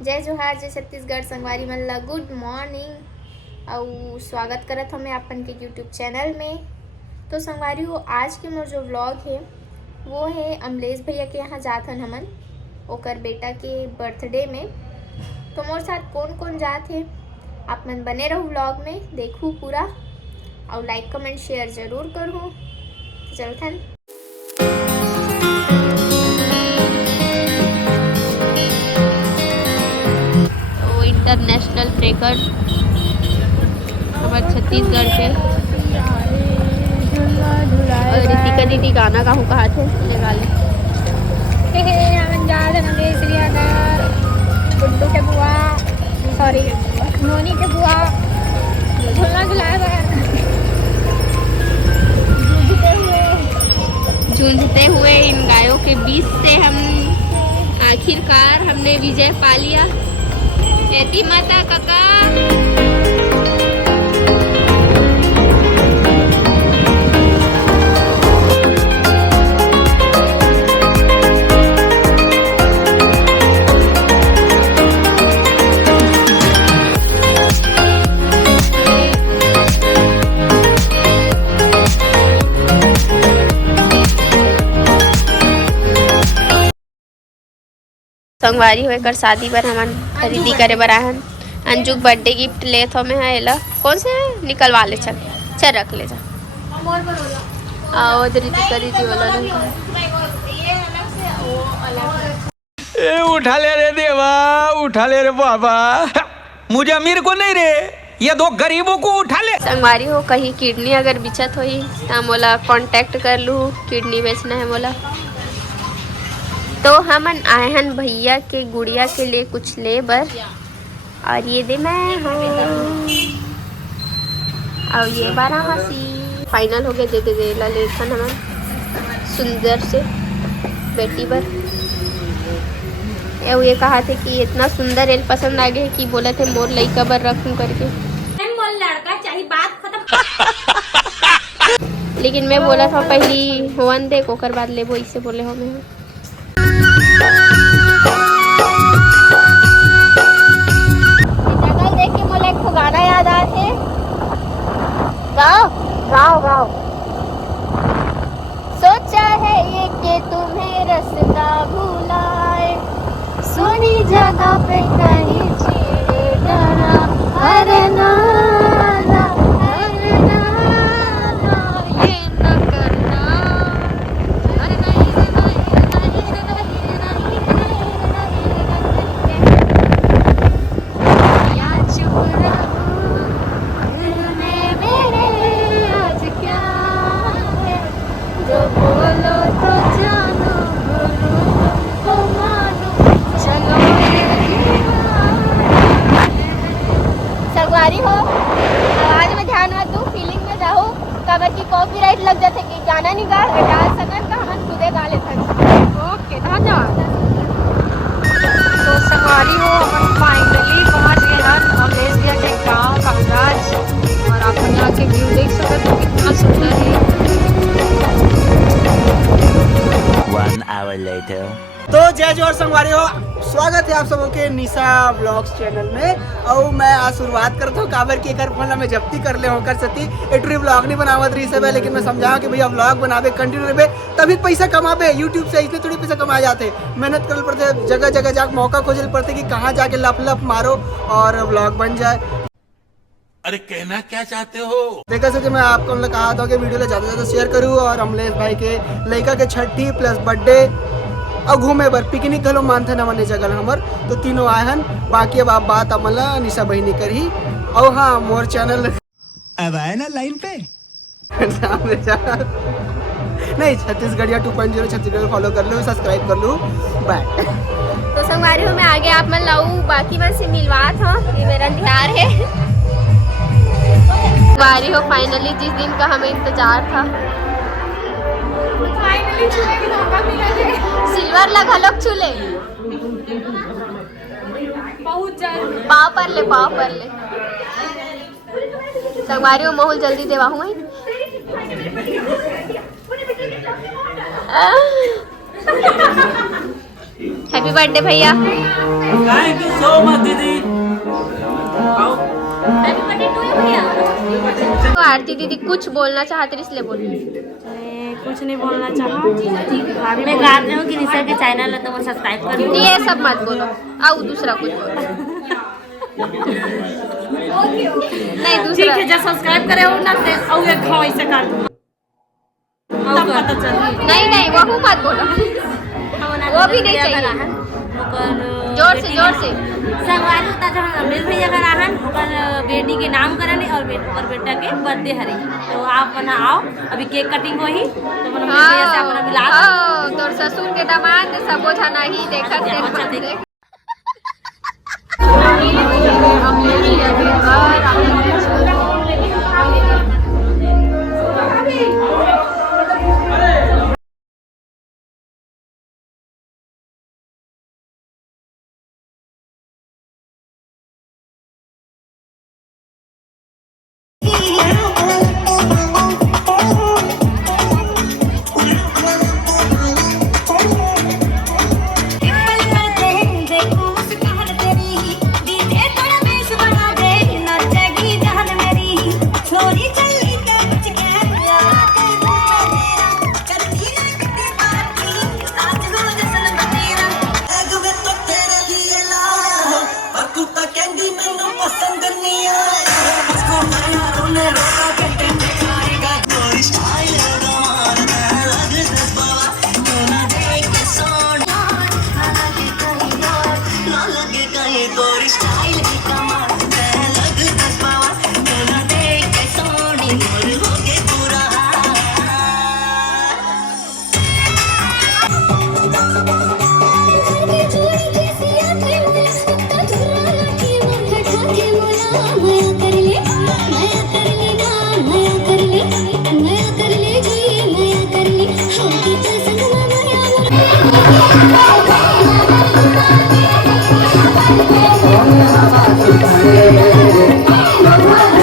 जय जोहार जय छत्तीसगढ़ संगवारी मन ला गुड मॉर्निंग और स्वागत करत हमें अपन के यूट्यूब चैनल में। तो संगवारी हो आज के मोर जो व्लॉग है वो है अमलेश भैया के यहाँ जात हन हमन ओकर बेटा के बर्थडे में। तो मोर साथ कौन कौन जात है आप मन बने रहो व्लॉग में, देखू पूरा और लाइक कमेंट शेयर जरूर करूँ। तो चलथन इंटरनेशनल ट्रेकर हमारे छत्तीसगढ़ के और रितिका दीदी गाना गाहूँ कहा थे लगा ले गुड्डू के बुआ सॉरी नोनी के बुआ झूला झुलाएगा झूंझते हुए इन गायों के बीच से हम आखिरकार हमने विजय पा लिया। जयती माता काका। संगवारी होए कर शादी बर हमन खरीदी करे बर आहन। अंजू बर्थडे गिफ्ट ले थो मैं है एला कौन से निकलवा ले चल चल रख ले जा आओ रितिका दीदी वाला ए उठा ले रे देवा, उठा ले रे बाबा, मुझे अमीर को नहीं रे, ये दो गरीबों को उठा ले। संगवारी हो कहीं किडनी अगर बिचत होई तो मोला कांटेक्ट कर लू, किडनी बेचना है मोला। तो हमन आए हन भैया के गुड़िया के लिए कुछ ले बर और ये दे मैं हूँ और ये वाराणसी फाइनल हो गए दे दे दे ला लेथन हमन सुंदर से बेटी बर। ये कहा थे कि इतना सुंदर एल पसंद आ गए कि बोला थे मोर लइका बर रखूं करके। मोर लड़का चाहिए बात खत्म। लेकिन मैं बोला था पहली होवन दे ओकर बाद लेबो इससे बोले हो मैं जंगल देख के मोला एक गाना याद आते गाओ गाओ गाओ। सोचा है ये कि तुम्हें रास्ता भुलाए सोनी जगह पे कहीं छेड़े डरा अरे ना ना अरे ना ना ये ना करना अरे नहीं या चुप रहो मैं मेरे आज क्या है जो बोलो तो जानो बोलो तो मानो चलो सगवारी हो आवाज में ध्यान मत दो, फीलिंग में जाओ काबर की कॉपीराइट लग जाते कि गाना नहीं गा डाल सकन का हम खुदे गा लेते। ओके धन्यवाद। तो सवारी हो हम फाइनली पहुंच गए हैं अमलेश भैया के गांव कागराज और आप यहाँ के व्यू देख सकते हो कितना सुंदर है। 1 hour later. तो जय जोहर संगवारी हो, स्वागत है आप सबों के निशा ब्लॉग्स चैनल में। और मैं आज शुरुआत करता हूँ काबर की कर फोन में जब्ती कर ले होकर सती एटरी ब्लॉग नहीं बनावत रही सब है, लेकिन मैं समझाऊँ कि भैया ब्लॉग बनावे कंटिन्यू रहे तभी पैसा कमाबे। यूट्यूब से इसलिए थोड़ी पैसा कमाए जाते, मेहनत करना पड़ते, जगह जगह जाकर मौका खोजल पड़ते कि कहाँ जाके लप लप मारो और ब्लॉग बन जाए। अरे कहना क्या चाहते हो? देखा सके मैं आपको कहा था कि वीडियो ज़्यादा से ज़्यादा शेयर करूँ और अमलेश भाई के लड़का के छठी प्लस बर्थडे और घूमे बर पिकनिक घलो मानथे न मने जगह हमर तो तीनों आए हन। बाकी अब आप बात अमला निशा बहिनी करी और हाँ मोर चैनल अब आए ना लाइन पे नहीं छत्तीसगढ़िया 2.0 छत्तीसगढ़ फॉलो कर लो, सब्सक्राइब कर लो, बाय। तो संगवारी हो मैं आगे आप मन लाऊं बाकी मन से मिलवा था ये मेरा ध्यान है। संगवारी हो फाइनली जिस दिन का हमें इंतजार था सिल्वर लगा लोग चूल्हे पाव पर ले संगवारी हो महल जल्दी देवा हूँ हैप्पी हैप्पी बर्थडे भैया। थैंक यू सो मच दीदी। आओ। हैप्पी बर्थडे टू यू भैया। तो आरती दीदी कुछ बोलना चाहते हैं इसलिए बोल। कुछ नहीं बोलना चाहा। मैं गा रही हूँ कि निशा के चैनल है तो वो सब्सक्राइब कर दो। ये सब मत बोलो, आओ दूसरा कुछ बोलो। नहीं दूसरा ठीक है, जब सब्सक्राइब करे हो ना तो और एक खाओ ऐसे कर दो तब पता चल। नहीं वो मत बोलो, वो भी नहीं चाहिए। जोर से संगवारी होता जो अमरीश भैया का रहन ओकर बेटी के नाम करने और बेटा के बर्थडे हरे, तो आप बना आओ अभी केक कटिंग होही तो मन अमरीश भैया से अपना मिला दो। तोर ससुर के दामाद सबो जना ही देखत देख। Thank you.